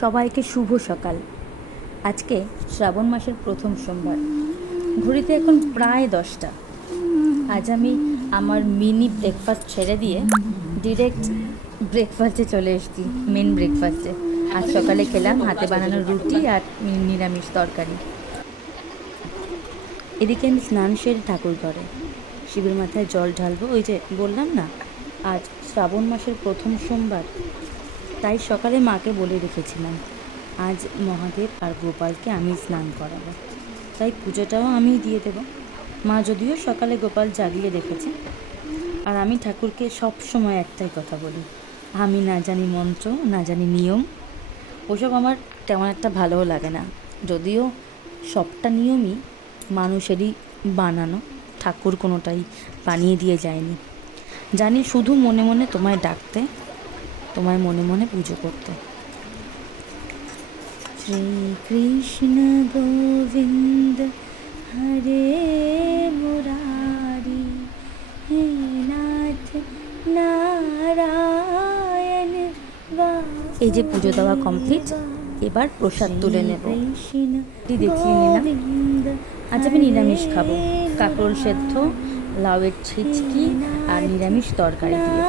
সবাইকে শুভ সকাল। আজকে শ্রাবণ মাসের প্রথম সোমবার, ঘড়িতে এখন প্রায় 10টা। আজ আমি আমার মিনি ব্রেকফাস্ট ছেড়ে দিয়ে ডিরেক্ট ব্রেকফাস্টে চলে এসেছি, মেন ব্রেকফাস্টে। আজ সকালে খেলাম হাতে বানানো রুটি আর নিরামিষ তরকারি। এদিকে আমি স্নান সেরে ঠাকুর ঘরে শিবের মাথায় জল ঢালবো। ওই যে বললাম না, আজ শ্রাবণ মাসের প্রথম সোমবার, তাই সকালে মাকে বলে রেখেছিলাম আজ মহাদেব আর গোপালকে আমি স্নান করাবো, তাই পুজোটাও আমিই দিয়ে দেব। মা যদিও সকালে গোপাল জাগিয়ে রেখেছে, আর আমি ঠাকুরকে সব সময় একটাই কথা বলি, আমি না জানি মন্ত্র, না জানি নিয়ম, ওসব আমার তেমন একটা ভালোও লাগে না। যদিও সবটা নিয়মই মানুষেরই বানানো, ঠাকুর কোনোটাই বানিয়ে দিয়ে যায়নি। জানি শুধু মনে মনে তোমায় ডাকতে, তোমায় মনে মনে পুজো করতে। শ্রীকৃষ্ণ গোবিন্দ হরে মুরারি, হে নাথ নারায়ণ। এই যে পুজো দেওয়া কমপ্লিট, এবার প্রসাদ তুলে নেব। দেখিয়ে নিলাম। আজ আমি নিরামিষ খাবো, কাঁকরোল সেদ্ধ, লাউয়ের ছিচকি আর নিরামিষ তরকারি দিয়ে।